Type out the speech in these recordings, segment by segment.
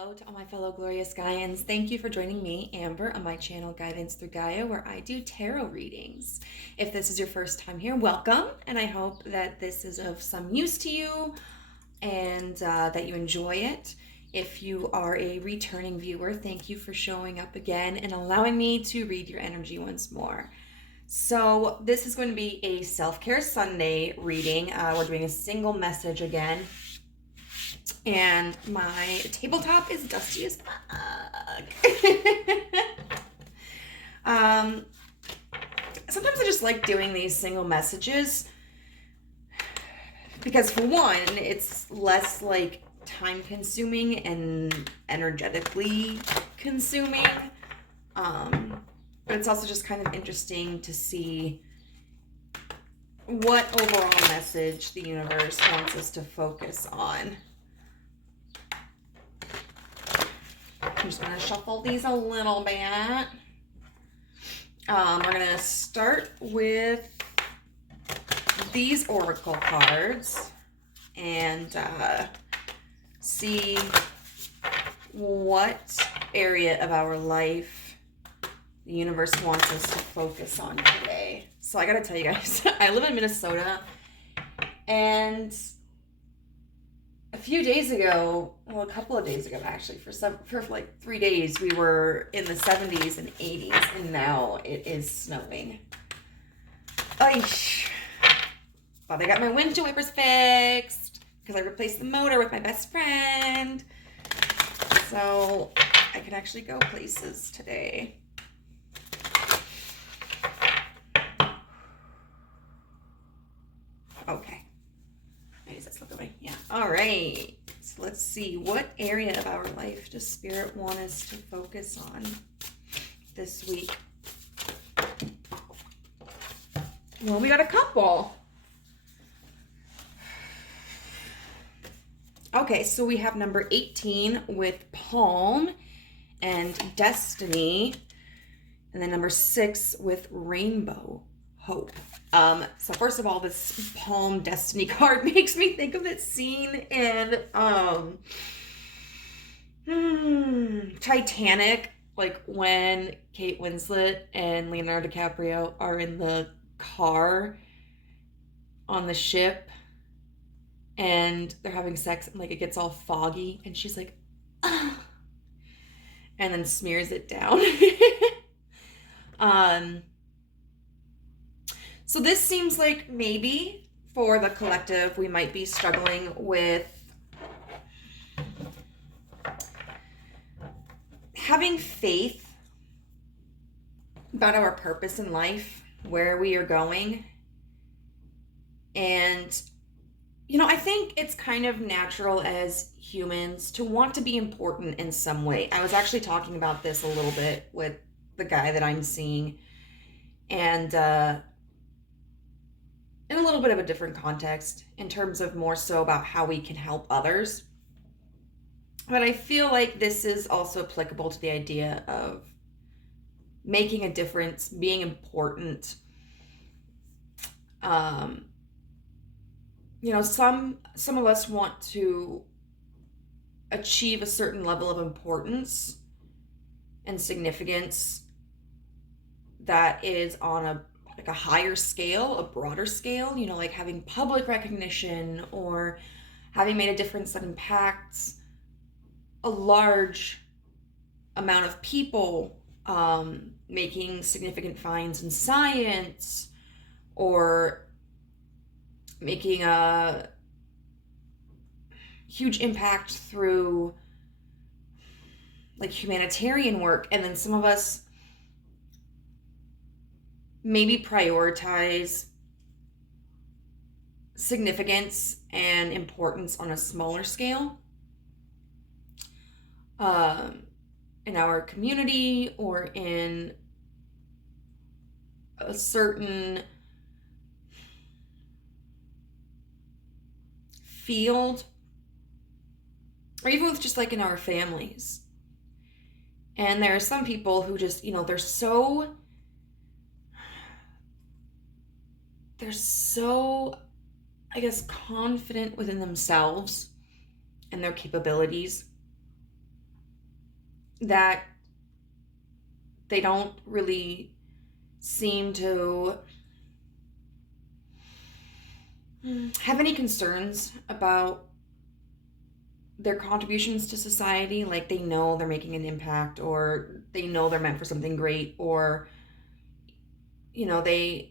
Hello to all my fellow glorious Gaians. Thank you for joining me, Amber, on my channel Guidance Through Gaia, where I do tarot readings. If this is your first time here, welcome, and I hope that this is of some use to you and that you enjoy it. If you are a returning viewer, thank you for showing up again and allowing me to read your energy once more. So this is going to be a Self-Care Sunday reading. We're doing a single message again. And my tabletop is dusty as fuck. Sometimes I just like doing these single messages because, for one, it's less like time consuming and energetically consuming. But it's also just kind of interesting to see what overall message the universe wants us to focus on. I'm just going to shuffle these a little bit. We're going to start with these oracle cards and see what area of our life the universe wants us to focus on today. So I got to tell you guys, I live in Minnesota, and a few days ago, well, a couple of days ago actually, for like 3 days, we were in the 70s and 80s, and now it is snowing. Aish. But I got my windshield wipers fixed because I replaced the motor with my best friend. So I can actually go places today. Okay. Does that slip away? Yeah. All right. So let's see. What area of our life does Spirit want us to focus on this week? Well, we got a couple. Okay, so we have number 18 with Palm and Destiny, and then number 6 with Rainbow Hope. So first of all, this Palm Destiny card makes me think of that scene in Titanic, like when Kate Winslet and Leonardo DiCaprio are in the car on the ship and they're having sex and like it gets all foggy and she's like, ah, and then smears it down. So this seems like maybe for the collective, we might be struggling with having faith about our purpose in life, where we are going. And, I think it's kind of natural as humans to want to be important in some way. I was actually talking about this a little bit with the guy that I'm seeing. And, in a little bit of a different context, in terms of more so about how we can help others. But I feel like this is also applicable to the idea of making a difference, being important. Some of us want to achieve a certain level of importance and significance that is on a higher scale, a broader scale, like having public recognition or having made a difference that impacts a large amount of people, making significant finds in science or making a huge impact through like humanitarian work. And then some of us maybe prioritize significance and importance on a smaller scale in our community or in a certain field, or even with just like in our families. And there are some people who just, they're so, I guess, confident within themselves and their capabilities that they don't really seem to have any concerns about their contributions to society. Like, they know they're making an impact, or they know they're meant for something great, or, you know, they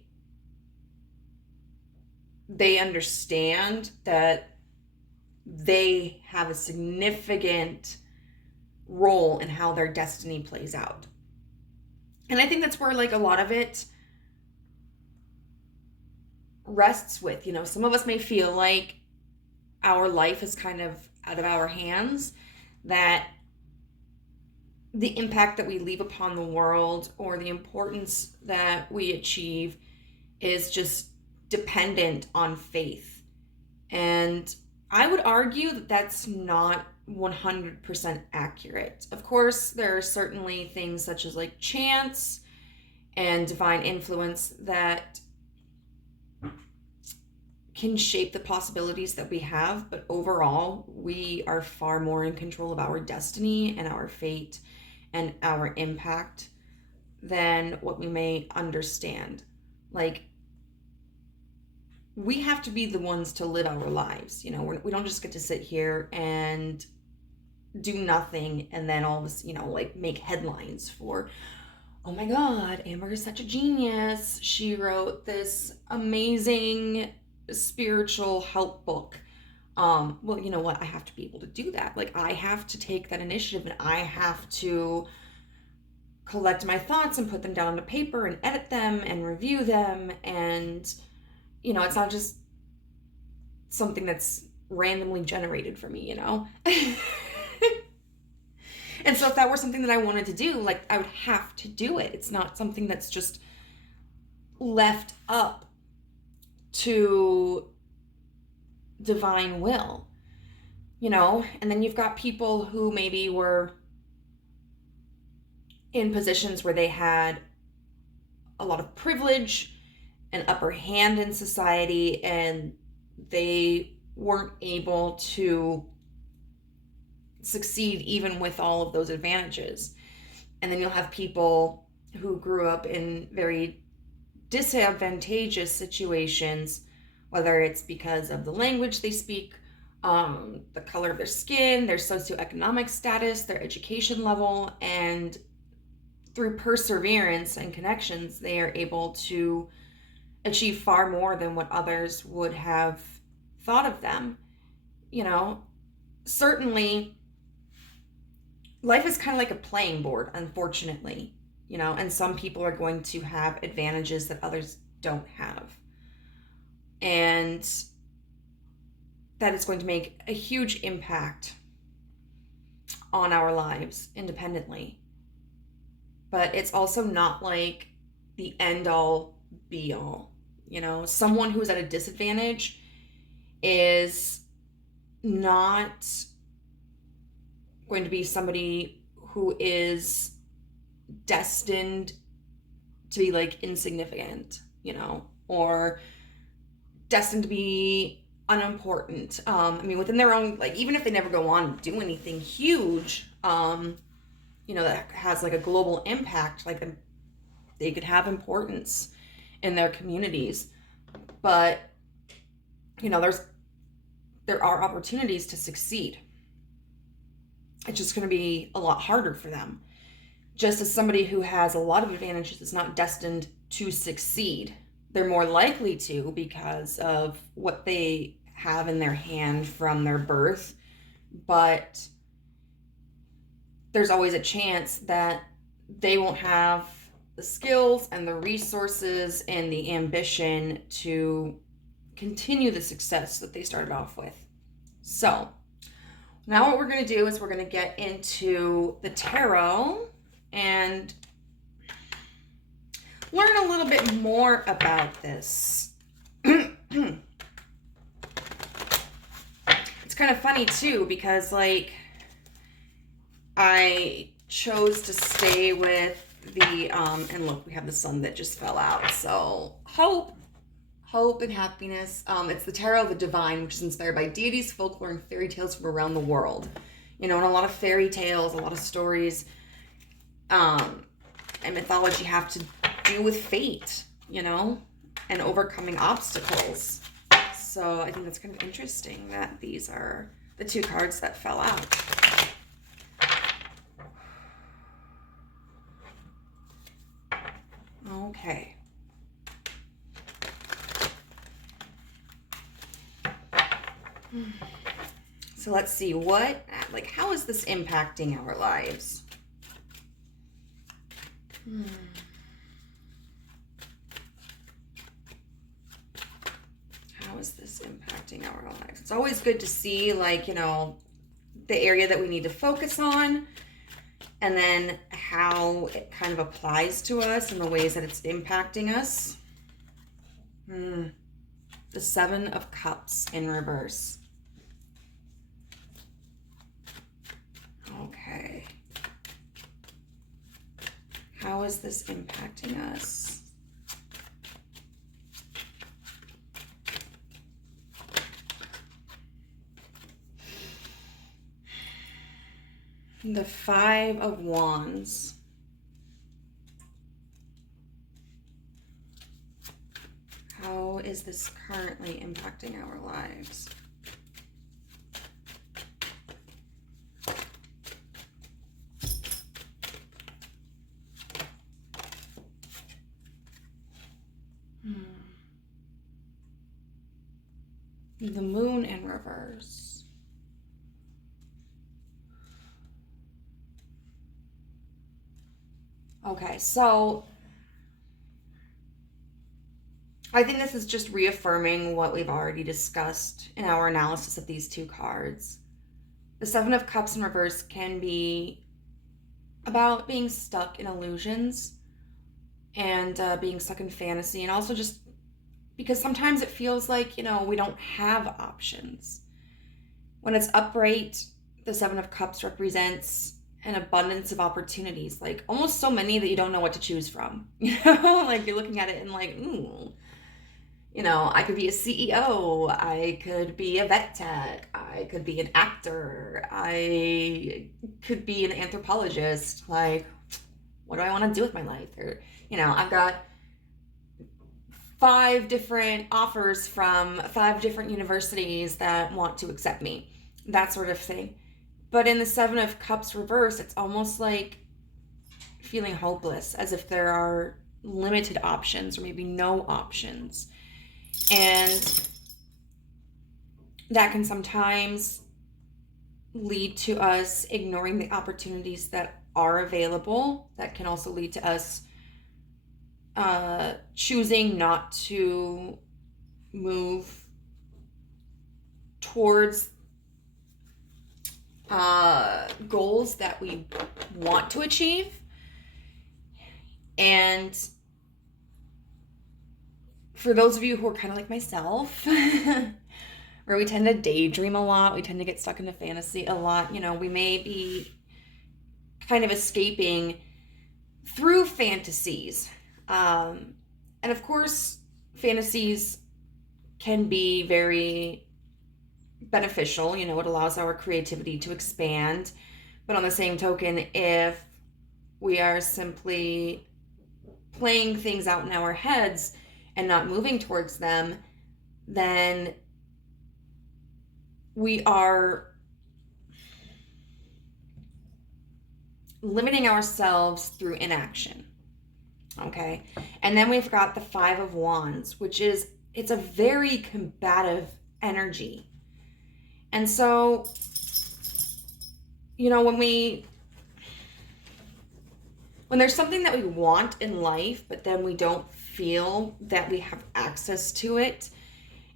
understand that they have a significant role in how their destiny plays out. And I think that's where, like, a lot of it rests with, you know, some of us may feel like our life is kind of out of our hands, that the impact that we leave upon the world or the importance that we achieve is just dependent on faith. And I would argue that that's not 100% accurate. Of course, there are certainly things such as like chance and divine influence that can shape the possibilities that we have, but overall, we are far more in control of our destiny and our fate and our impact than what we may understand. Like, we have to be the ones to live our lives. You know, we don't just get to sit here and do nothing and then all of us, you know, like make headlines for, oh my God, Amber is such a genius. She wrote this amazing spiritual help book. Well, you know what? I have to be able to do that. Like, I have to take that initiative, and I have to collect my thoughts and put them down on paper and edit them and review them. And, you know, it's not just something that's randomly generated for me, you know? And so if that were something that I wanted to do, like, I would have to do it. It's not something that's just left up to divine will, you know? And then you've got people who maybe were in positions where they had a lot of privilege and upper hand in society, and they weren't able to succeed even with all of those advantages. And then you'll have people who grew up in very disadvantageous situations, whether it's because of the language they speak, the color of their skin, their socioeconomic status, their education level, and through perseverance and connections, they are able to achieve far more than what others would have thought of them. You know, certainly life is kind of like a playing board, unfortunately, you know, and some people are going to have advantages that others don't have. And that is going to make a huge impact on our lives independently. But it's also not like the end all be all. You know, someone who's at a disadvantage is not going to be somebody who is destined to be like insignificant, you know, or destined to be unimportant. I mean, within their own, like, even if they never go on to do anything huge, you know, that has like a global impact, like they could have importance in their communities. But, you know, there are opportunities to succeed. It's just going to be a lot harder for them. Just as somebody who has a lot of advantages is not destined to succeed. They're more likely to because of what they have in their hand from their birth. But there's always a chance that they won't have the skills and the resources and the ambition to continue the success that they started off with. So now what we're going to do is we're going to get into the tarot and learn a little bit more about this. It's kind of funny too, because like I chose to stay with the and look, we have the sun that just fell out. So hope and happiness. It's the Tarot of the Divine, which is inspired by deities, folklore, and fairy tales from around the world. You know, and a lot of fairy tales, a lot of stories and mythology have to do with fate, you know, and overcoming obstacles. So I think that's kind of interesting that these are the two cards that fell out. Okay. So let's see how is this impacting our lives? How is this impacting our lives? It's always good to see, like, you know, the area that we need to focus on, and then how it kind of applies to us and the ways that it's impacting us. The Seven of Cups in reverse. Okay. How is this impacting us? The Five of Wands. How is this currently impacting our lives? The Moon in reverse. Okay, so I think this is just reaffirming what we've already discussed in our analysis of these two cards. The Seven of Cups in reverse can be about being stuck in illusions and being stuck in fantasy, and also just because sometimes it feels like, you know, we don't have options. When it's upright, the Seven of Cups represents an abundance of opportunities, like almost so many that you don't know what to choose from. You know, like you're looking at it and like, ooh, you know, I could be a CEO, I could be a vet tech, I could be an actor, I could be an anthropologist. Like, what do I want to do with my life? Or, you know, I've got 5 different offers from 5 different universities that want to accept me, that sort of thing. But in the Seven of Cups reverse, it's almost like feeling hopeless, as if there are limited options or maybe no options. And that can sometimes lead to us ignoring the opportunities that are available. That can also lead to us choosing not to move towards goals that we want to achieve. And for those of you who are kind of like myself, where we tend to daydream a lot, we tend to get stuck into fantasy a lot, you know, we may be kind of escaping through fantasies. And of course, fantasies can be very beneficial. You know, it allows our creativity to expand. But on the same token, if we are simply playing things out in our heads and not moving towards them, then we are limiting ourselves through inaction. Okay. And then we've got the Five of Wands, which is, it's a very combative energy. And so, you know, when there's something that we want in life, but then we don't feel that we have access to it,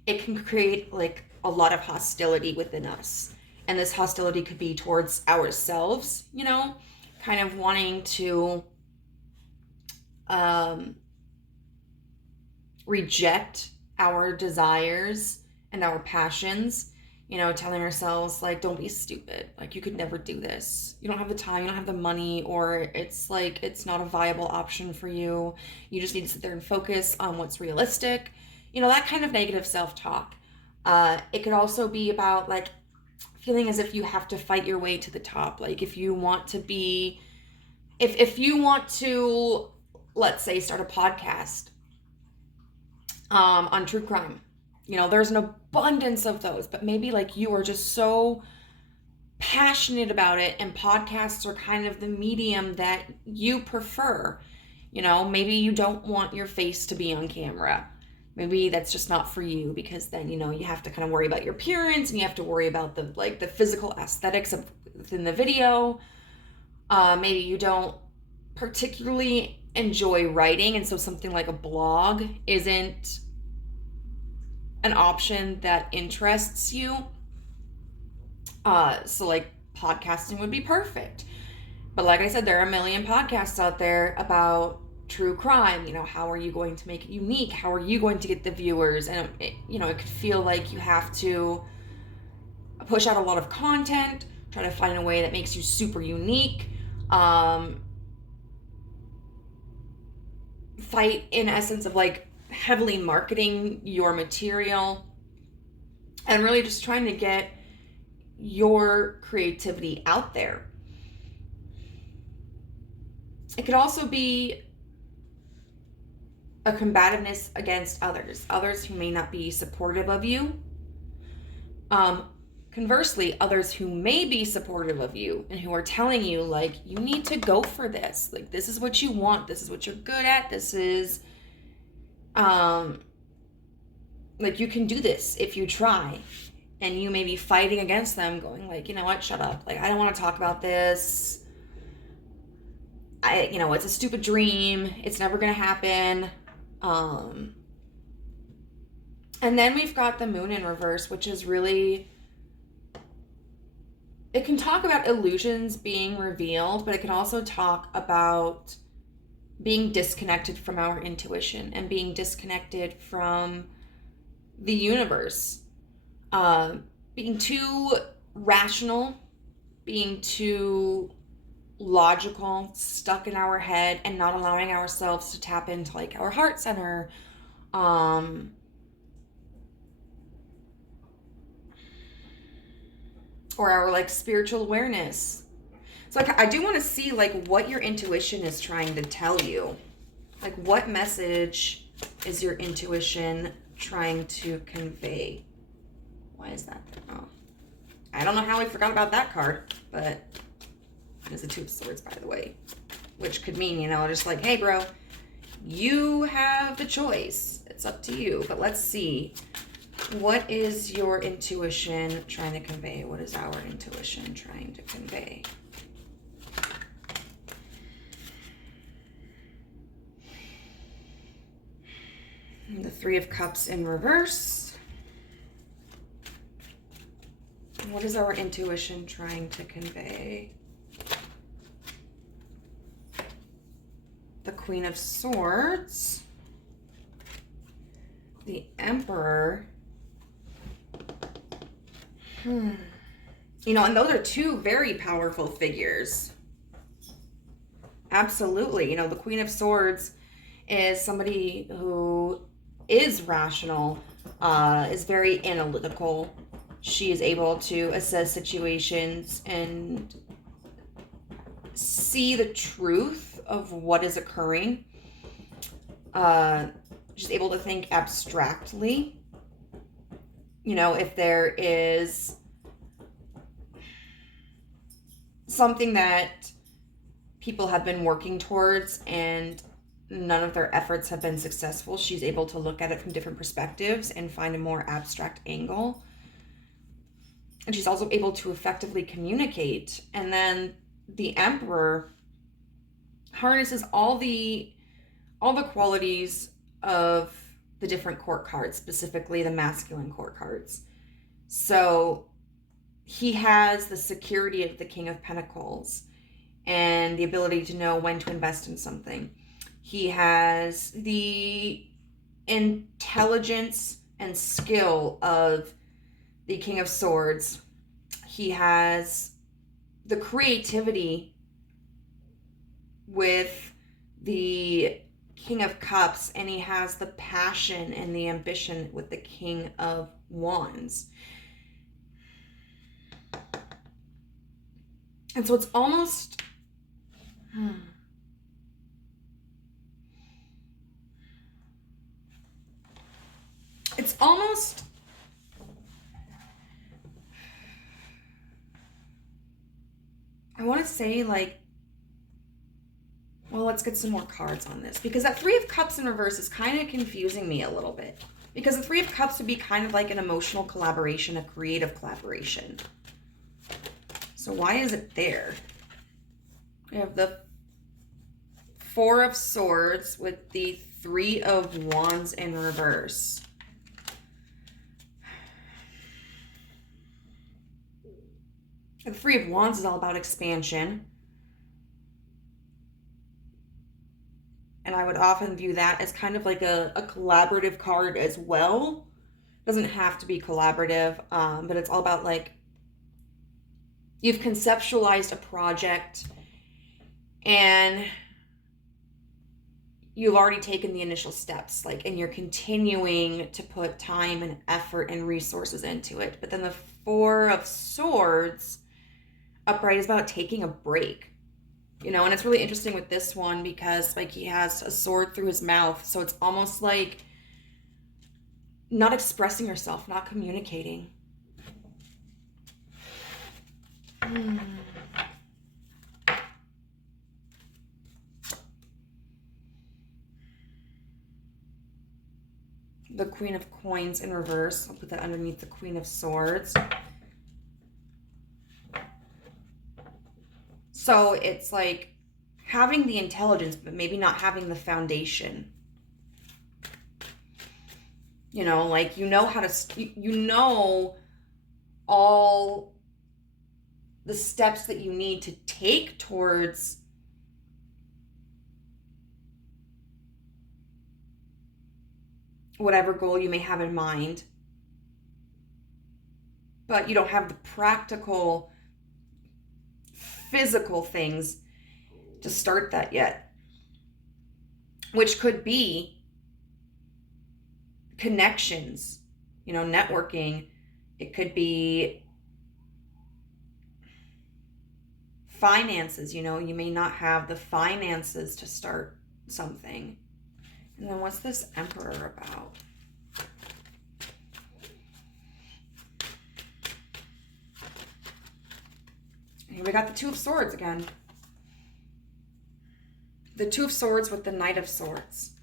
it can create like a lot of hostility within us. And this hostility could be towards ourselves, you know, kind of wanting to reject our desires and our passions, you know, telling ourselves like, don't be stupid, like you could never do this, you don't have the time, you don't have the money, or it's like it's not a viable option for you, you just need to sit there and focus on what's realistic, you know, that kind of negative self-talk. It could also be about like feeling as if you have to fight your way to the top. Like if you want to be if you want to, let's say, start a podcast on true crime, you know, there's an abundance of those, but maybe like you are just so passionate about it and podcasts are kind of the medium that you prefer. You know, maybe you don't want your face to be on camera. Maybe that's just not for you, because then, you know, you have to kind of worry about your appearance and you have to worry about the physical aesthetics of within the video. Maybe you don't particularly enjoy writing, and so something like a blog isn't an option that interests you. So like podcasting would be perfect. But like I said, there are a million podcasts out there about true crime. You know, how are you going to make it unique? How are you going to get the viewers? And it, you know, it could feel like you have to push out a lot of content, try to find a way that makes you super unique. Fight in essence of like heavily marketing your material and really just trying to get your creativity out there. It could also be a combativeness against others who may not be supportive of you. Conversely, others who may be supportive of you and who are telling you, like, you need to go for this. Like, this is what you want. This is what you're good at. This is, like, you can do this if you try. And you may be fighting against them, going like, you know what, shut up. Like, I don't want to talk about this. You know, it's a stupid dream. It's never going to happen. And then we've got the moon in reverse, which is really, it can talk about illusions being revealed, but it can also talk about being disconnected from our intuition and being disconnected from the universe. Being too rational, being too logical, stuck in our head, and not allowing ourselves to tap into like our heart center, or our like spiritual awareness. So like, I do want to see like what your intuition is trying to tell you. Like, what message is your intuition trying to convey? Why is that there? Oh, I don't know how we forgot about that card, but there's a Two of Swords, by the way, which could mean, you know, just like, hey, bro, you have the choice. It's up to you. But let's see. What is your intuition trying to convey? What is our intuition trying to convey? And the Three of Cups in reverse. What is our intuition trying to convey? The Queen of Swords. The Emperor. You know, and those are two very powerful figures. Absolutely. You know, the Queen of Swords is somebody who is rational, is very analytical. She is able to assess situations and see the truth of what is occurring. She's able to think abstractly. You know, if there is something that people have been working towards and none of their efforts have been successful, she's able to look at it from different perspectives and find a more abstract angle. And she's also able to effectively communicate. And then the Emperor harnesses all the qualities of the different court cards, specifically the masculine court cards. So he has the security of the King of Pentacles and the ability to know when to invest in something. He has the intelligence and skill of the King of Swords. He has the creativity with the King of Cups, and he has the passion and the ambition with the King of Wands. And so it's almost, it's almost, I want to say like, well, let's get some more cards on this, because that Three of Cups in reverse is kind of confusing me a little bit, because the Three of Cups would be kind of like an emotional collaboration, a creative collaboration. So why is it there? We have the Four of Swords with the Three of Wands in reverse. The Three of Wands is all about expansion. And I would often view that as kind of like a collaborative card as well. It doesn't have to be collaborative, but it's all about like, you've conceptualized a project and you've already taken the initial steps, like, and you're continuing to put time and effort and resources into it. But then the Four of Swords upright is about taking a break. You know, and it's really interesting with this one because, like, he has a sword through his mouth. So it's almost like not expressing yourself, not communicating. The Queen of Coins in reverse. I'll put that underneath the Queen of Swords. So it's like having the intelligence, but maybe not having the foundation. You know, like, you know how to, you know all the steps that you need to take towards whatever goal you may have in mind. But you don't have the practical, physical things to start that yet, which could be connections, you know, networking. It could be finances. You know, you may not have the finances to start something. And then what's this Emperor about? Here we got the Two of Swords again. The Two of Swords with the Knight of Swords.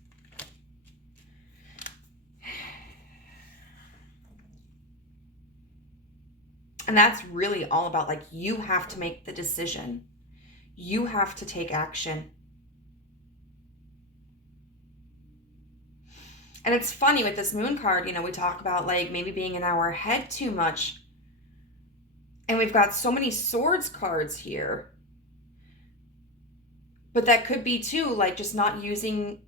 And that's really all about, like, you have to make the decision. You have to take action. And it's funny with this Moon card, you know, we talk about like maybe being in our head too much. And we've got so many Swords cards here. But that could be too, like, just not using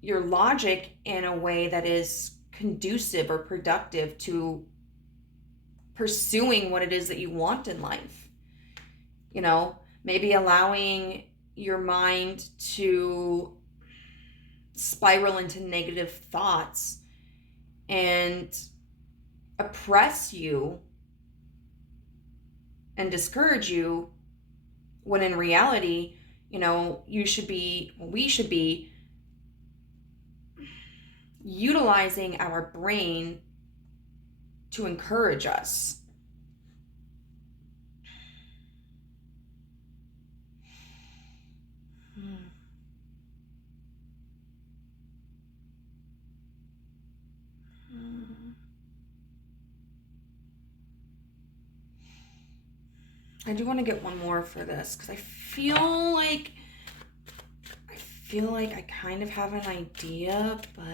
your logic in a way that is conducive or productive to pursuing what it is that you want in life. You know, maybe allowing your mind to spiral into negative thoughts and oppress you and discourage you, when in reality, you know, we should be utilizing our brain to encourage us. I do want to get one more for this because I feel like I kind of have an idea, but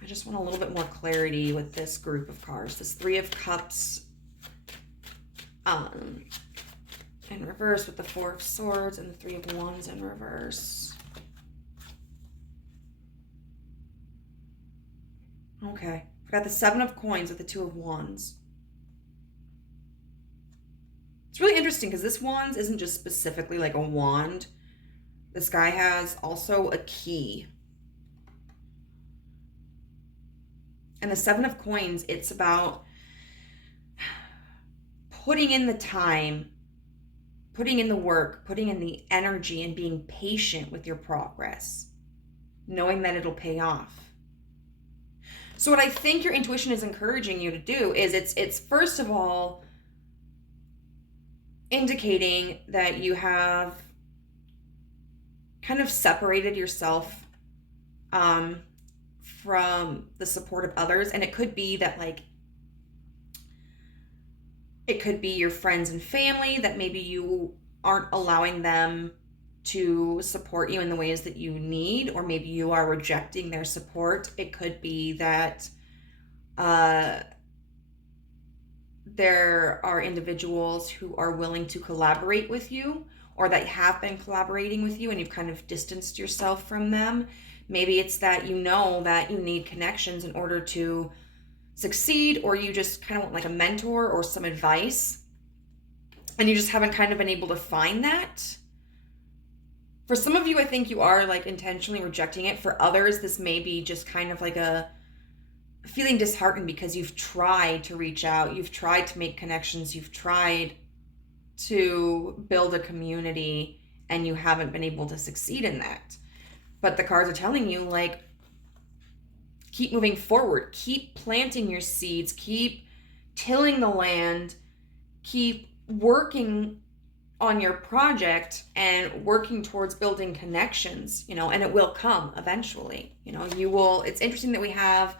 I just want a little bit more clarity with this group of cards. This Three of Cups in reverse with the Four of Swords and the Three of Wands in reverse. Okay. I've got the Seven of Coins with the Two of Wands. It's really interesting because this wand isn't just specifically like a wand. This guy has also a key. And the Seven of Coins, it's about putting in the time, putting in the work, putting in the energy, and being patient with your progress, knowing that it'll pay off. So what I think your intuition is encouraging you to do is it's first of all indicating that you have kind of separated yourself from the support of others. And it could be that, like, it could be your friends and family that maybe you aren't allowing them to support you in the ways that you need, or maybe you are rejecting their support. It could be that there are individuals who are willing to collaborate with you, or that have been collaborating with you and you've kind of distanced yourself from them. Maybe it's that you know that you need connections in order to succeed, or you just kind of want like a mentor or some advice, and you just haven't kind of been able to find that. For some of you, I think you are like intentionally rejecting it. For others, this may be just kind of like a feeling disheartened because you've tried to reach out, you've tried to make connections, you've tried to build a community, and you haven't been able to succeed in that. But the cards are telling you, like, keep moving forward, keep planting your seeds, keep tilling the land, keep working on your project and working towards building connections, and it will come eventually. You will. It's interesting that we have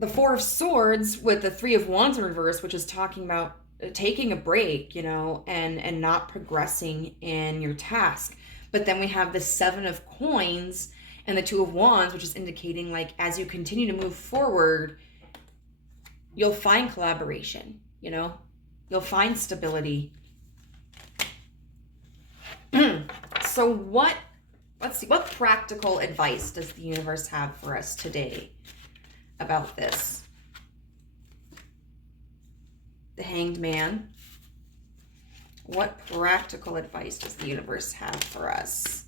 the Four of Swords with the Three of Wands in reverse, which is talking about taking a break, and not progressing in your task. But then we have the Seven of Coins and the Two of Wands, which is indicating, like, as you continue to move forward, you'll find collaboration, you'll find stability. So let's see, what practical advice does the universe have for us today about this? The Hanged Man. What practical advice does the universe have for us?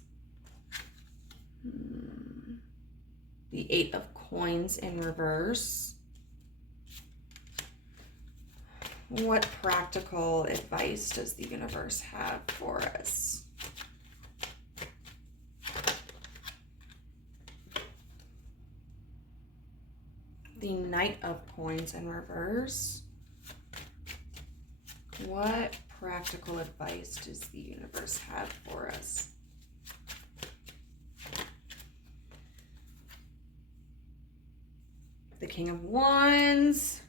The Eight of Coins in reverse. What practical advice does the universe have for us? The Knight of Coins in reverse. What practical advice does the universe have for us? The King of Wands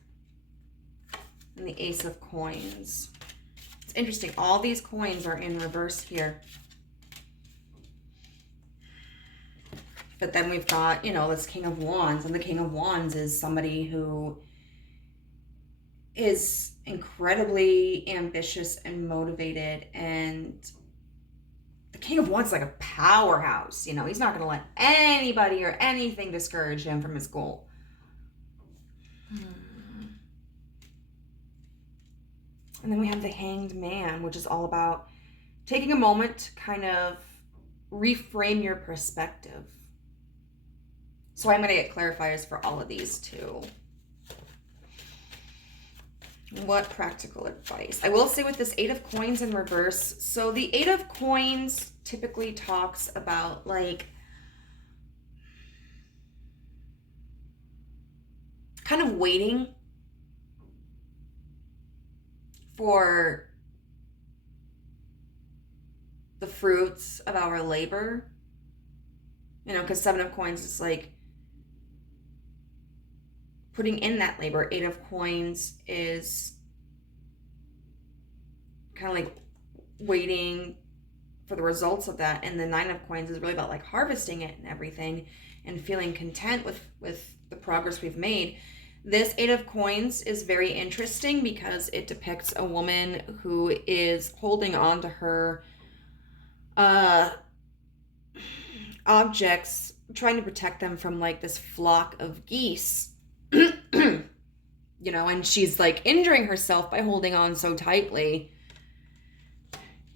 and the Ace of Coins. It's interesting. All these coins are in reverse here. But then we've got, this King of Wands. And the King of Wands is somebody who is incredibly ambitious and motivated. And the King of Wands is like a powerhouse. He's not going to let anybody or anything discourage him from his goal. And then we have the Hanged Man, which is all about taking a moment to kind of reframe your perspective. So I'm going to get clarifiers for all of these too. What practical advice? I will say with this Eight of Coins in reverse, so the Eight of Coins typically talks about, like, kind of waiting for the fruits of our labor, because Seven of Coins is like putting in that labor. Eight of Coins is kind of like waiting for the results of that, and the Nine of Coins is really about like harvesting it and everything and feeling content with the progress we've made. This Eight of Coins is very interesting because it depicts a woman who is holding on to her objects, trying to protect them from like this flock of geese. And she's like injuring herself by holding on so tightly.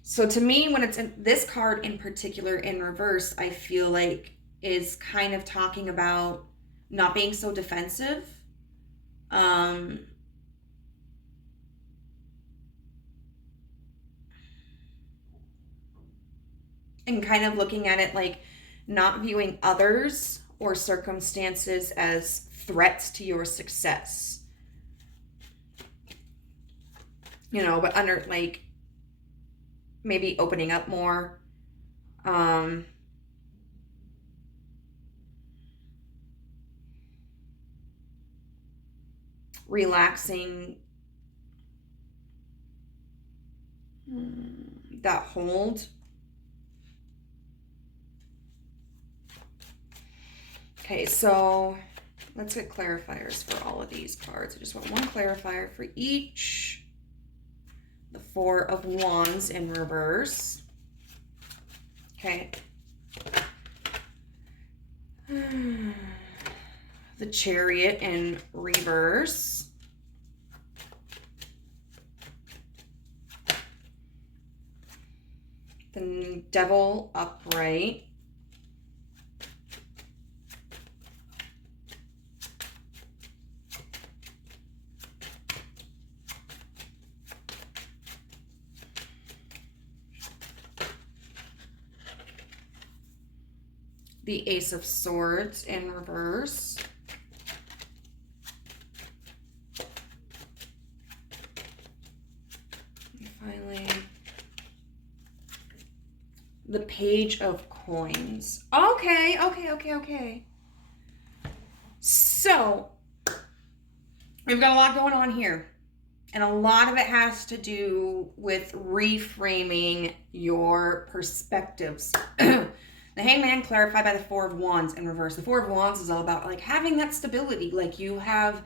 So to me, when it's in this card in particular in reverse, I feel like is kind of talking about not being so defensive. And kind of looking at it like not viewing others or circumstances as threats to your success. You know, but under, like, maybe opening up more. Relaxing that hold. Okay, so let's get clarifiers for all of these cards. I just want one clarifier for each. The Four of Wands in reverse. Okay. The Chariot in reverse. The Devil upright. The Ace of Swords in reverse. And finally, the Page of Coins. Okay. So, we've got a lot going on here. And a lot of it has to do with reframing your perspectives. The Hangman clarified by the Four of Wands in reverse. The Four of Wands is all about like having that stability. Like you have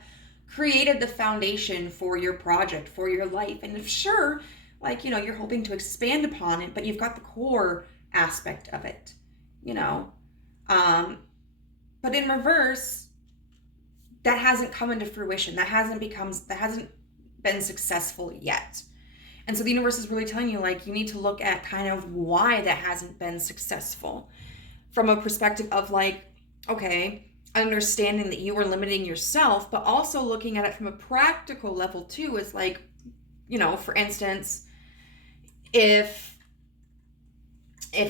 created the foundation for your project, for your life. And if sure, like, you know, you're hoping to expand upon it, but you've got the core aspect of it, you know. But in reverse, that hasn't come into fruition. That hasn't been successful yet. And so the universe is really telling you, like, you need to look at kind of why that hasn't been successful from a perspective of like, okay, understanding that you are limiting yourself, but also looking at it from a practical level too, is like, you know, for instance, if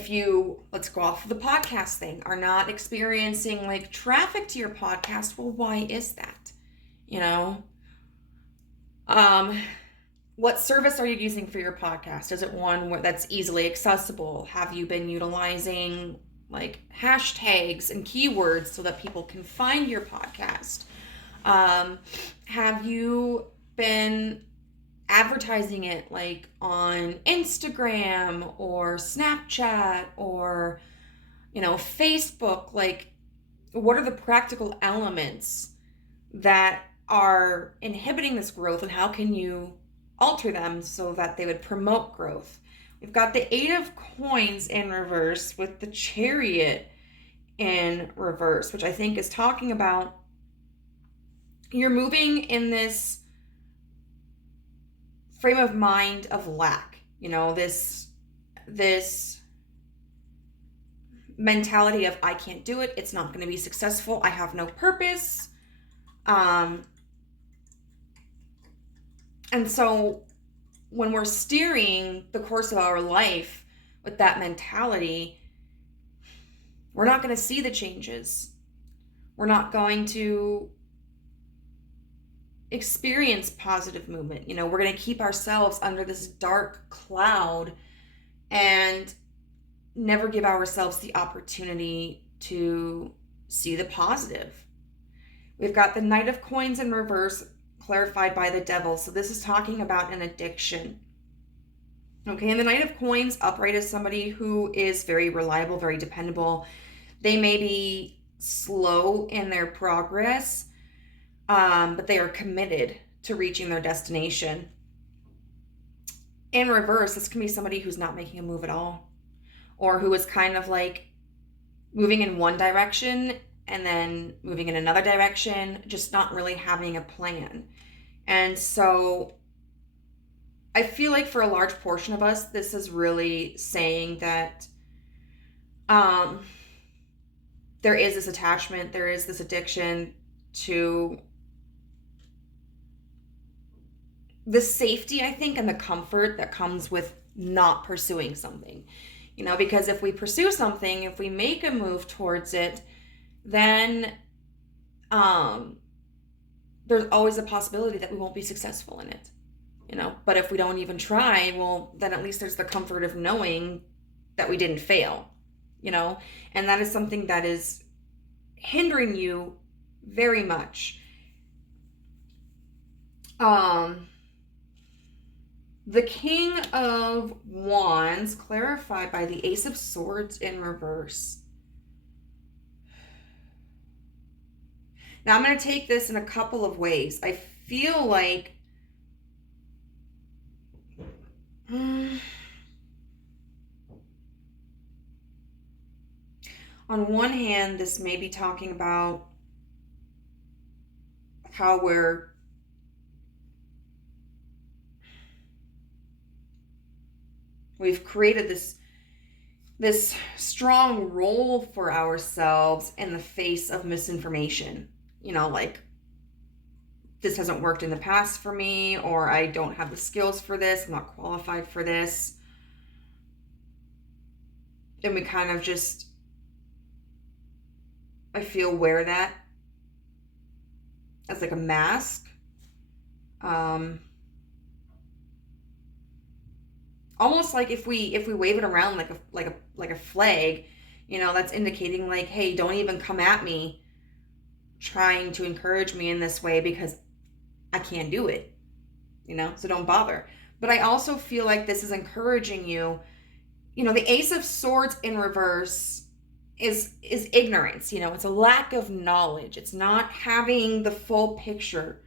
you, let's go off of the podcast thing, are not experiencing like traffic to your podcast, well, why is that? You know? What service are you using for your podcast? Is it one that's easily accessible? Have you been utilizing like hashtags and keywords so that people can find your podcast? Have you been advertising it like on Instagram or Snapchat or, you know, Facebook? Like, what are the practical elements that are inhibiting this growth, and how can you alter them so that they would promote growth? We've got the Eight of Coins in reverse with the Chariot in reverse, which I think is talking about you're moving in this frame of mind of lack, you know, this mentality of I can't do it, it's not going to be successful, I have no purpose. And so when we're steering the course of our life with that mentality, we're not going to see the changes. We're not going to experience positive movement. You know, we're going to keep ourselves under this dark cloud and never give ourselves the opportunity to see the positive. We've got the Knight of Coins in reverse, clarified by the Devil. So this is talking about an addiction. Okay, and the Knight of Coins upright is somebody who is very reliable, very dependable. They may be slow in their progress, but they are committed to reaching their destination. In reverse, this can be somebody who's not making a move at all, or who is kind of like moving in one direction and then moving in another direction, just not really having a plan. And so I feel like for a large portion of us, this is really saying that there is this attachment, there is this addiction to the safety, I think, and the comfort that comes with not pursuing something. You know, because if we pursue something, if we make a move towards it, then there's always a possibility that we won't be successful in it, but if we don't even try, well, then at least there's the comfort of knowing that we didn't fail, and that is something that is hindering you very much. The King of Wands, clarified by the Ace of Swords in reverse. Now I'm going to take this in a couple of ways. I feel like on one hand, this may be talking about how we've created this strong role for ourselves in the face of misinformation. Like, this hasn't worked in the past for me, or I don't have the skills for this, I'm not qualified for this. And we kind of just, I feel, wear that as like a mask. Almost like if we wave it around like a flag, that's indicating like, hey, don't even come at me trying to encourage me in this way because I can't do it, so don't bother. But I also feel like this is encouraging you. The Ace of Swords in reverse is ignorance. It's a lack of knowledge. It's not having the full picture.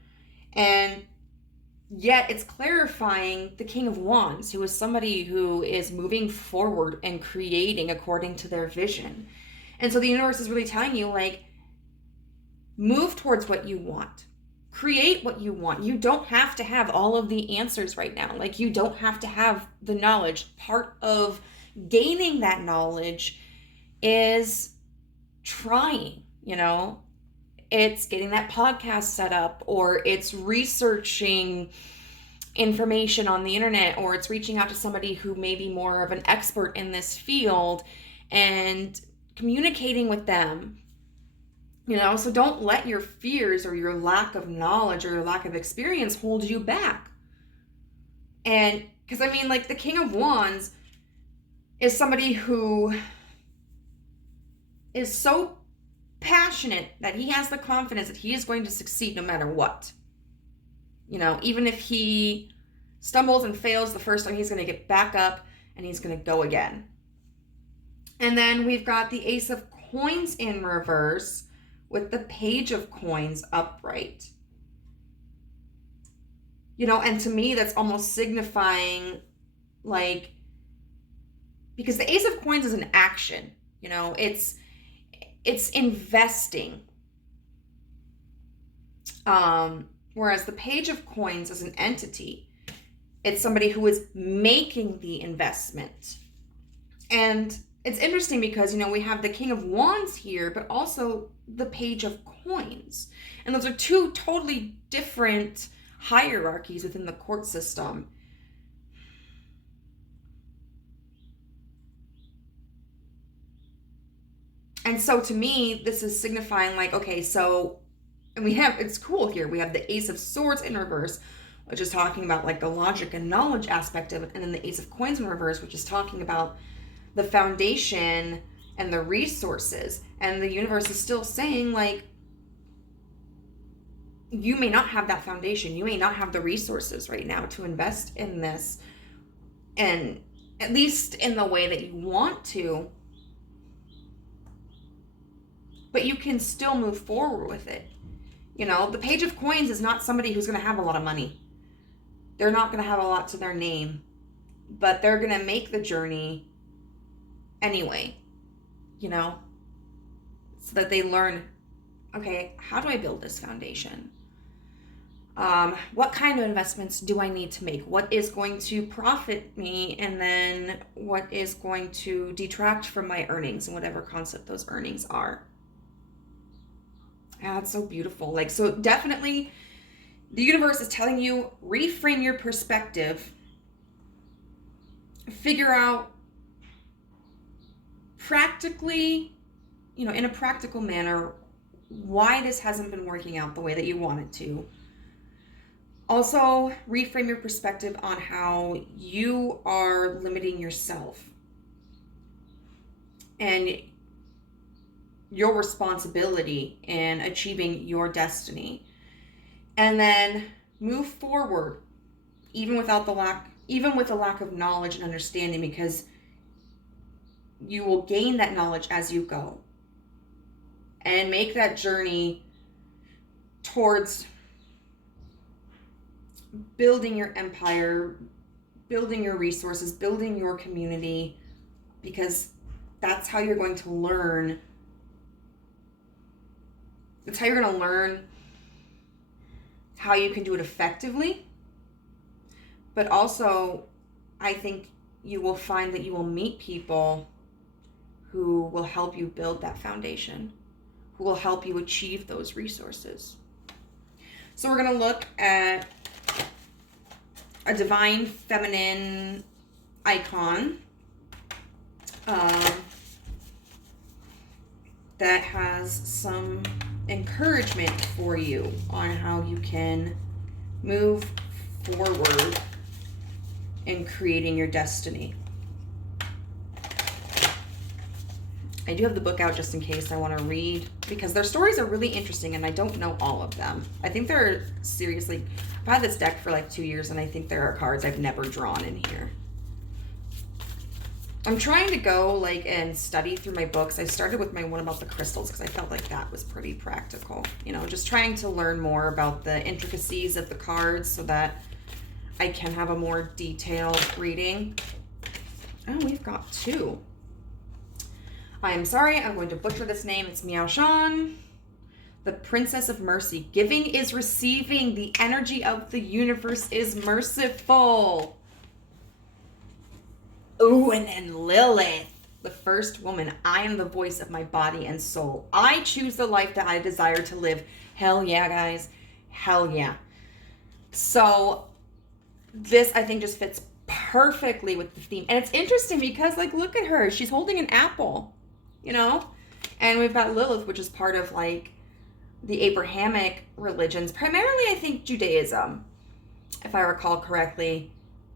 And yet it's clarifying the King of Wands, who is somebody who is moving forward and creating according to their vision. And so the universe is really telling you, like, move towards what you want. Create what you want. You don't have to have all of the answers right now. Like, you don't have to have the knowledge. Part of gaining that knowledge is trying, It's getting that podcast set up, or it's researching information on the internet, or it's reaching out to somebody who may be more of an expert in this field and communicating with them. So don't let your fears or your lack of knowledge or your lack of experience hold you back. And because like the King of Wands is somebody who is so passionate that he has the confidence that he is going to succeed no matter what. Even if he stumbles and fails the first time, he's going to get back up and he's going to go again. And then we've got the Ace of Coins in reverse with the Page of Coins upright. And to me, that's almost signifying, like, because the Ace of Coins is an action, it's investing. Whereas the Page of Coins is an entity. It's somebody who is making the investment. And it's interesting because, we have the King of Wands here, but also the Page of Coins. And those are two totally different hierarchies within the court system. And so to me, this is signifying like, okay, so, and it's cool here. We have the Ace of Swords in reverse, which is talking about like the logic and knowledge aspect of it. And then the Ace of Coins in reverse, which is talking about the foundation and the resources. And the universe is still saying, like, you may not have that foundation. You may not have the resources right now to invest in this, and at least in the way that you want to. But you can still move forward with it. The Page of Coins is not somebody who's going to have a lot of money. They're not going to have a lot to their name, but they're going to make the journey anyway, so that they learn, okay, how do I build this foundation? What kind of investments do I need to make? What is going to profit me? And then what is going to detract from my earnings and whatever concept those earnings are. Yeah, that's so beautiful. Like, so definitely the universe is telling you, reframe your perspective, figure out practically, in a practical manner, why this hasn't been working out the way that you want it to. Also, reframe your perspective on how you are limiting yourself and your responsibility in achieving your destiny. And then move forward, even with a lack of knowledge and understanding, because you will gain that knowledge as you go. And make that journey towards building your empire, building your resources, building your community, because that's how you're going to learn. That's how you're going to learn how you can do it effectively. But also, I think you will find that you will meet people who will help you build that foundation, who will help you achieve those resources. So we're going to look at a divine feminine icon that has some encouragement for you on how you can move forward in creating your destiny. I do have the book out just in case I want to read, because their stories are really interesting and I don't know all of them. I think they're seriously, I've had this deck for like 2 years and I think there are cards I've never drawn in here. I'm trying to go and study through my books. I started with my one about the crystals because I felt like that was pretty practical. Just trying to learn more about the intricacies of the cards so that I can have a more detailed reading. Oh, we've got 2. I am sorry, I'm going to butcher this name. It's Miao Shan. The Princess of Mercy. Giving is receiving. The energy of the universe is merciful. Ooh, and then Lilith, the first woman. I am the voice of my body and soul. I choose the life that I desire to live. Hell yeah, guys. Hell yeah. So this, I think, just fits perfectly with the theme. And it's interesting because, look at her. She's holding an apple, And we've got Lilith, which is part of, the Abrahamic religions. Primarily, I think, Judaism, if I recall correctly.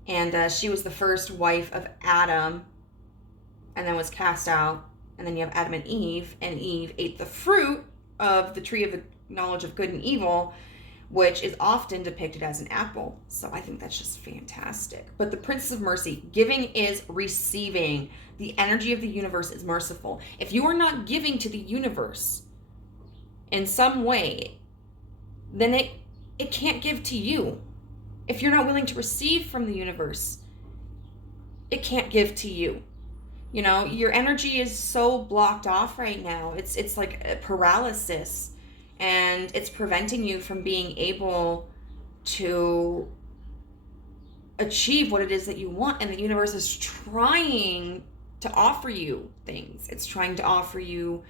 And she was the first wife of Adam and then was cast out. And then you have Adam and Eve ate the fruit of the tree of the knowledge of good and evil, which is often depicted as an apple. So I think that's just fantastic. But the Princess of Mercy, giving is receiving. The energy of the universe is merciful. If you are not giving to the universe in some way, then it can't give to you. If you're not willing to receive from the universe, it can't give to you. Your energy is so blocked off right now. It's like a paralysis, and it's preventing you from being able to achieve what it is that you want. And the universe is trying to offer you things. It's trying to offer you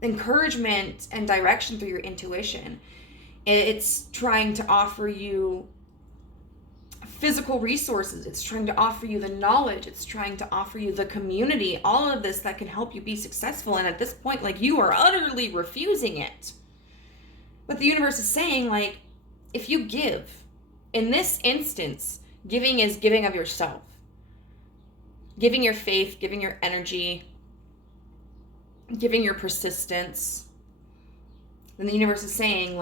encouragement and direction through your intuition. It's trying to offer you physical resources. It's trying to offer you the knowledge. It's trying to offer you the community, all of this that can help you be successful. And at this point, you are utterly refusing it. But the universe is saying, if you give, in this instance, giving is giving of yourself. Giving your faith, giving your energy, giving your persistence. Then the universe is saying,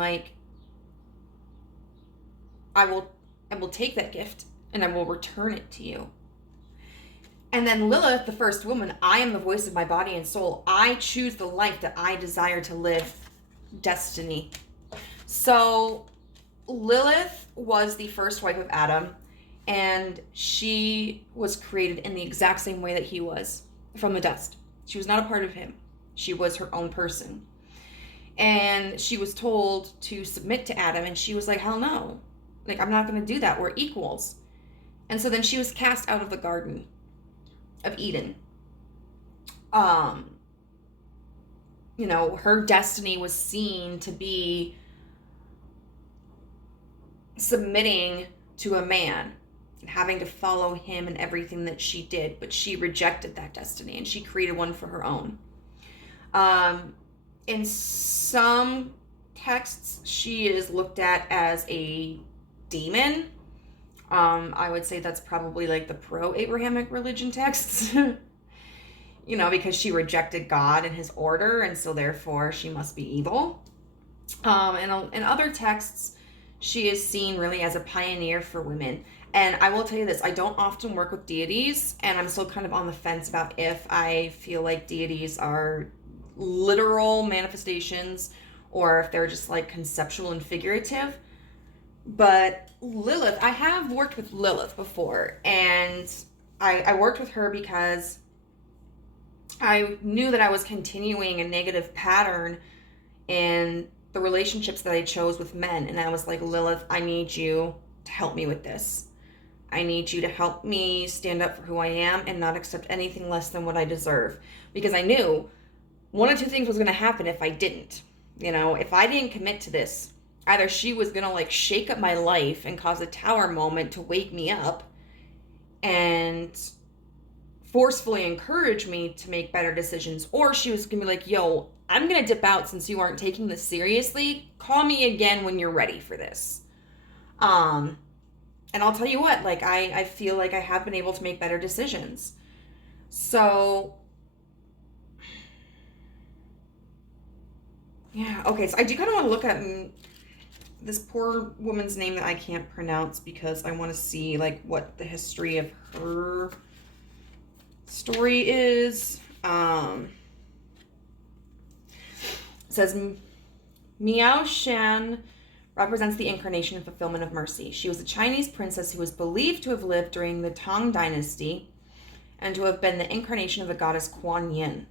I will take that gift and I will return it to you. And then Lilith, the first woman, I am the voice of my body and soul. I choose the life that I desire to live. Destiny. So Lilith was the first wife of Adam, and she was created in the exact same way that he was, from the dust. She was not a part of him. She was her own person. And she was told to submit to Adam, and she was like, hell no. I'm not going to do that. We're equals. And so then she was cast out of the Garden of Eden. Her destiny was seen to be submitting to a man. and having to follow him in everything that she did. But she rejected that destiny and she created one for her own. In some texts, she is looked at as a demon. I would say that's probably like the pro-Abrahamic religion texts. Because she rejected God and his order, and so therefore she must be evil. In other texts, she is seen really as a pioneer for women. And I will tell you this, I don't often work with deities, and I'm still kind of on the fence about if I feel like deities are literal manifestations or if they're just like conceptual and figurative. But Lilith, I have worked with Lilith before, and I worked with her because I knew that I was continuing a negative pattern in the relationships that I chose with men. And I was like, Lilith, I need you to help me with this. I need you to help me stand up for who I am and not accept anything less than what I deserve. Because I knew one of two things was going to happen if I didn't. If I didn't commit to this, either she was going to like shake up my life and cause a tower moment to wake me up and forcefully encourage me to make better decisions, or she was going to be like, yo, I'm going to dip out since you aren't taking this seriously. Call me again when you're ready for this. And I'll tell you what, like, I feel like I have been able to make better decisions. So, yeah, okay, so I do kind of want to look at this poor woman's name that I can't pronounce because I want to see, like, what the history of her story is. It says, Miao Shan represents the incarnation and fulfillment of mercy. She was a Chinese princess who was believed to have lived during the Tang Dynasty and to have been the incarnation of the goddess Kuan Yin.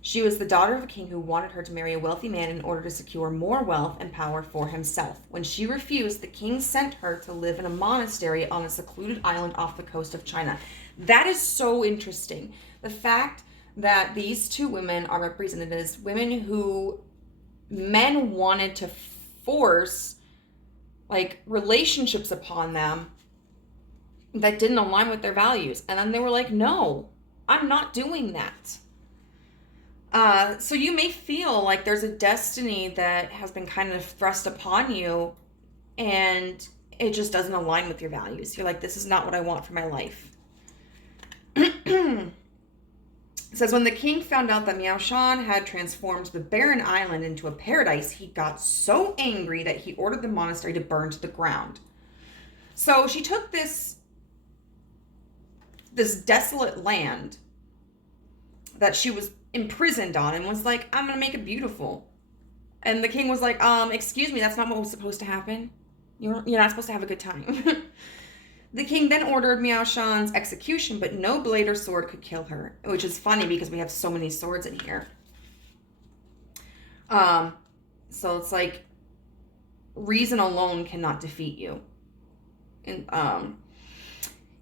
She was the daughter of a king who wanted her to marry a wealthy man in order to secure more wealth and power for himself. When she refused, the king sent her to live in a monastery on a secluded island off the coast of China. That is so interesting. The fact that these two women are represented as women who men wanted to force like relationships upon them that didn't align with their values. And then they were like, no, I'm not doing that. So you may feel like there's a destiny that has been kind of thrust upon you and it just doesn't align with your values. You're like, this is not what I want for my life. It says, when the king found out that Miao Shan had transformed the barren island into a paradise, he got so angry that he ordered the monastery to burn to the ground. So she took this desolate land that she was imprisoned on and was like, I'm going to make it beautiful. And the king was like, excuse me, that's not what was supposed to happen. You're not supposed to have a good time. The king then ordered Miao Shan's execution, but no blade or sword could kill her, which is funny because we have so many swords in here. So it's like reason alone cannot defeat you. And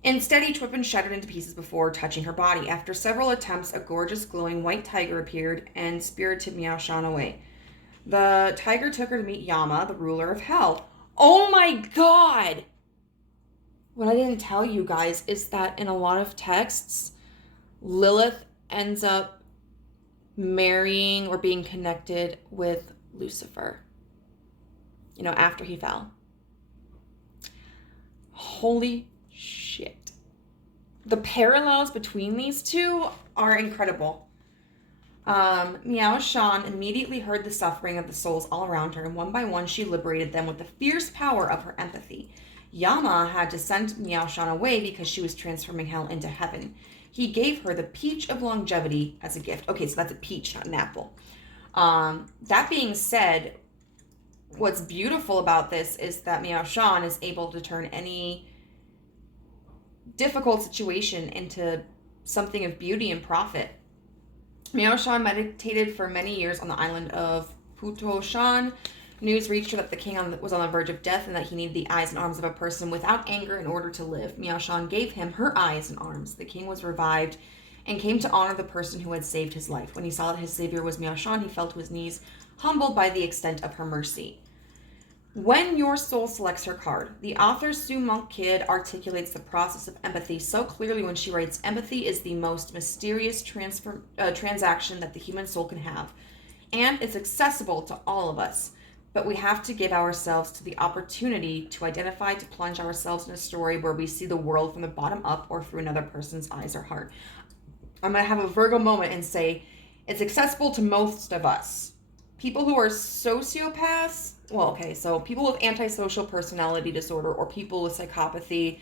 instead, each weapon shattered into pieces before touching her body. After several attempts, a gorgeous glowing white tiger appeared and spirited Miao Shan away. The tiger took her to meet Yama, the ruler of hell. Oh my god! What I didn't tell you guys is that in a lot of texts, Lilith ends up marrying or being connected with Lucifer, after he fell. Holy shit. The parallels between these two are incredible. Miao Shan immediately heard the suffering of the souls all around her, and one by one she liberated them with the fierce power of her empathy. Yama had to send Miao Shan away because she was transforming hell into heaven. He gave her the peach of longevity as a gift. Okay, so that's a peach, not an apple. That being said, what's beautiful about this is that Miao Shan is able to turn any difficult situation into something of beauty and profit. Miao Shan meditated for many years on the island of Puto Shan. News reached her that the king was on the verge of death and that he needed the eyes and arms of a person without anger in order to live. Miao Shan gave him her eyes and arms. The king was revived and came to honor the person who had saved his life. When he saw that his savior was Miao Shan, he fell to his knees, humbled by the extent of her mercy. When your soul selects her card, the author Sue Monk Kidd articulates the process of empathy so clearly when she writes, empathy is the most mysterious transaction that the human soul can have, and it's accessible to all of us. But we have to give ourselves to the opportunity to identify, to plunge ourselves in a story where we see the world from the bottom up or through another person's eyes or heart. I'm going to have a Virgo moment and say, it's accessible to most of us. People who are sociopaths, so people with antisocial personality disorder or people with psychopathy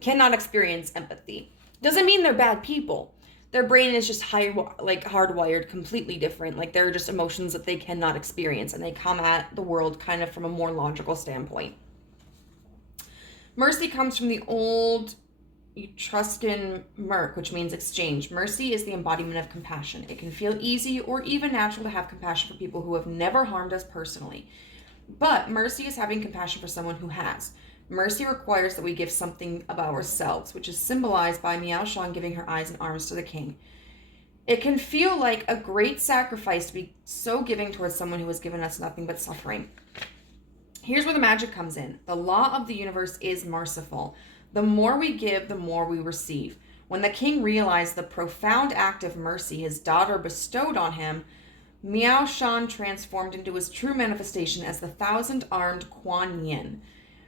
cannot experience empathy. Doesn't mean they're bad people. Their brain is just hardwired completely different. Like, there are just emotions that they cannot experience, and they come at the world kind of from a more logical standpoint. Mercy comes from the old Etruscan merc, which means exchange. Mercy is the embodiment of compassion. It can feel easy or even natural to have compassion for people who have never harmed us personally. But mercy is having compassion for someone who has. Mercy requires that we give something of ourselves, which is symbolized by Miao Shan giving her eyes and arms to the king. It can feel like a great sacrifice to be so giving towards someone who has given us nothing but suffering. Here's where the magic comes in. The law of the universe is merciful. The more we give, the more we receive. When the king realized the profound act of mercy his daughter bestowed on him, Miao Shan transformed into his true manifestation as the thousand-armed Kuan Yin.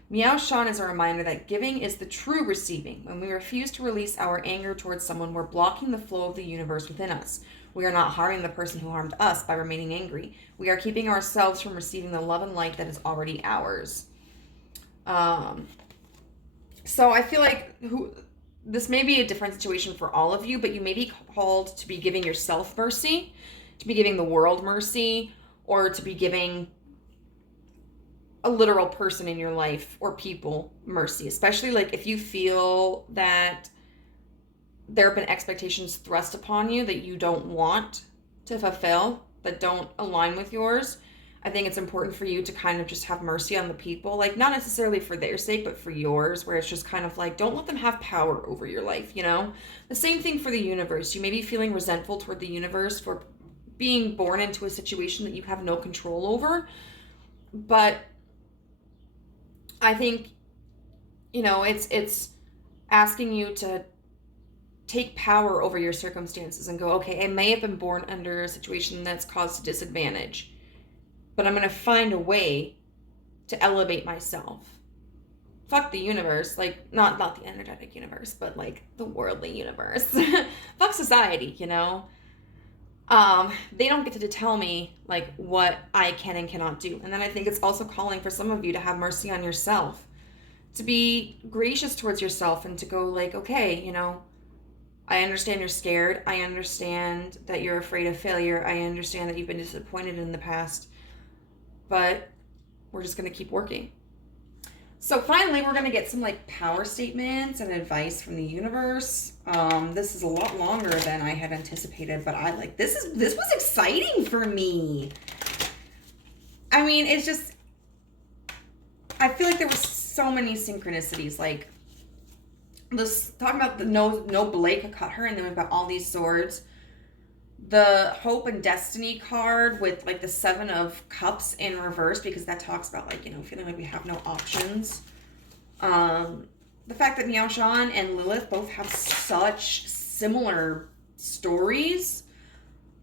Miao Shan is a reminder that giving is the true receiving. When we refuse to release our anger towards someone, we're blocking the flow of the universe within us. We are not harming the person who harmed us by remaining angry. We are keeping ourselves from receiving the love and light that is already ours. So I feel like this may be a different situation for all of you, but you may be called to be giving yourself mercy, to be giving the world mercy, or to be giving a literal person in your life or people mercy, especially like if you feel that there have been expectations thrust upon you that you don't want to fulfill, that don't align with yours. I think it's important for you to kind of just have mercy on the people, like not necessarily for their sake, but for yours, where it's just kind of like, don't let them have power over your life, you know? The same thing for the universe. You may be feeling resentful toward the universe for being born into a situation that you have no control over, but I think, it's asking you to take power over your circumstances and go, okay, I may have been born under a situation that's caused a disadvantage, but I'm going to find a way to elevate myself. Fuck the universe, like, not the energetic universe, but like the worldly universe. Fuck society, They don't get to tell me like what I can and cannot do. And then I think it's also calling for some of you to have mercy on yourself, to be gracious towards yourself and to go like, okay, I understand you're scared. I understand that you're afraid of failure. I understand that you've been disappointed in the past, but we're just going to keep working. So finally, we're going to get some like power statements and advice from the universe. This is a lot longer than I had anticipated, but this was exciting for me. I mean, it's just, I feel like there were so many synchronicities, like this, talking about the no blade could cut her, and then we've got all these swords. The Hope and Destiny card with like the 7 of Cups in reverse, because that talks about like, feeling like we have no options. The fact that Miao Shan and Lilith both have such similar stories.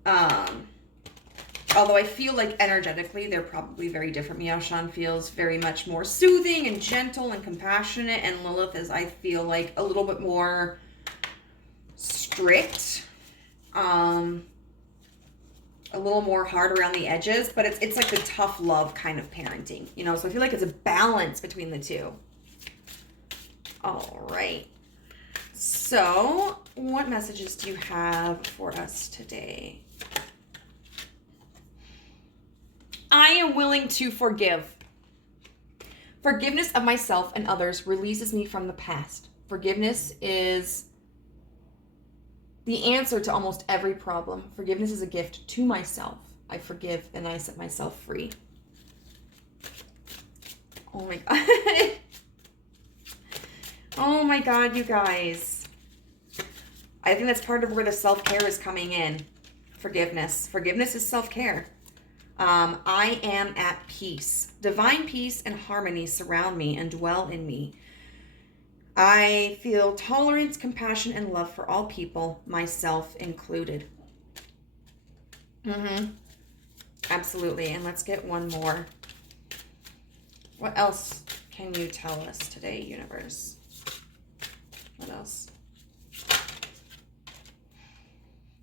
Although I feel like energetically they're probably very different. Miao Shan feels very much more soothing and gentle and compassionate, and Lilith is, I feel like, a little bit more strict. A little more hard around the edges, but it's like the tough love kind of parenting, so I feel like it's a balance between the two. All right. So what messages do you have for us today? I am willing to forgive. Forgiveness of myself and others releases me from the past. Forgiveness is the answer to almost every problem. Forgiveness is a gift to myself. I forgive and I set myself free. Oh my God. Oh my God, you guys. I think that's part of where the self-care is coming in. Forgiveness. Forgiveness is self-care. I am at peace. Divine peace and harmony surround me and dwell in me. I feel tolerance, compassion, and love for all people, myself included. Absolutely. And let's get one more. What else can you tell us today, universe? What else?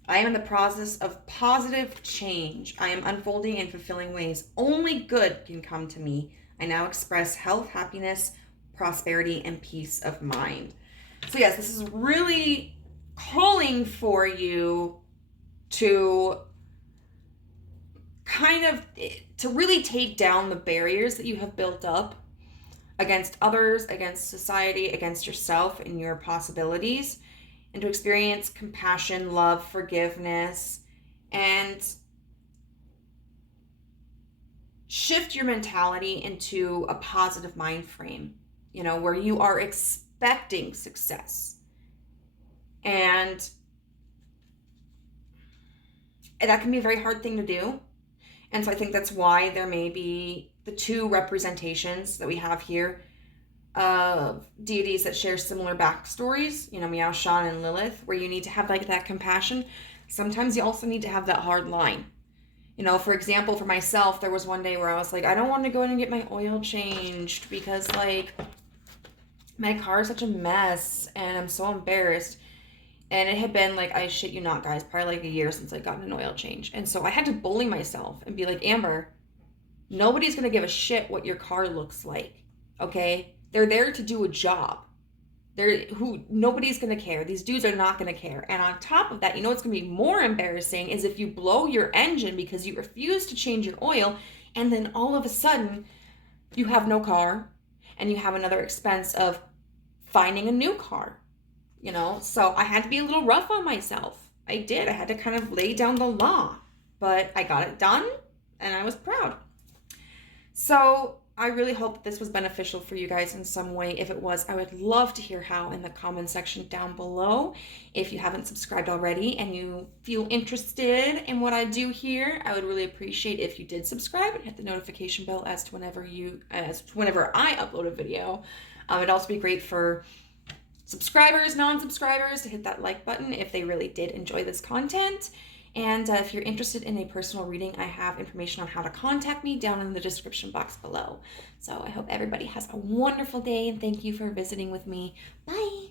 I am in the process of positive change. I am unfolding in fulfilling ways. Only good can come to me. I now express health, happiness, prosperity, and peace of mind. So yes, this is really calling for you to to really take down the barriers that you have built up against others, against society, against yourself and your possibilities, and to experience compassion, love, forgiveness, and shift your mentality into a positive mind frame, where you are expecting success. And that can be a very hard thing to do. And so I think that's why there may be the two representations that we have here of deities that share similar backstories, Meow Shan and Lilith, where you need to have like that compassion. Sometimes you also need to have that hard line. For example, for myself, there was one day where I was like, I don't want to go in and get my oil changed because like my car is such a mess and I'm so embarrassed. And it had been like, I shit you not, guys, probably like a year since I got an oil change. And so I had to bully myself and be like, Amber, nobody's going to give a shit what your car looks like. Okay? They're there to do a job. Nobody's going to care. These dudes are not going to care. And on top of that, what's going to be more embarrassing is if you blow your engine because you refuse to change your oil, and then all of a sudden you have no car and you have another expense of finding a new car. So I had to be a little rough on myself. I did. I had to kind of lay down the law, but I got it done and I was proud. So I really hope this was beneficial for you guys in some way. If it was, I would love to hear how in the comment section down below. If you haven't subscribed already and you feel interested in what I do here, I would really appreciate if you did subscribe and hit the notification bell as to whenever I upload a video. It'd also be great for subscribers, non-subscribers to hit that like button if they really did enjoy this content. And if you're interested in a personal reading, I have information on how to contact me down in the description box below. So I hope everybody has a wonderful day and thank you for visiting with me. Bye.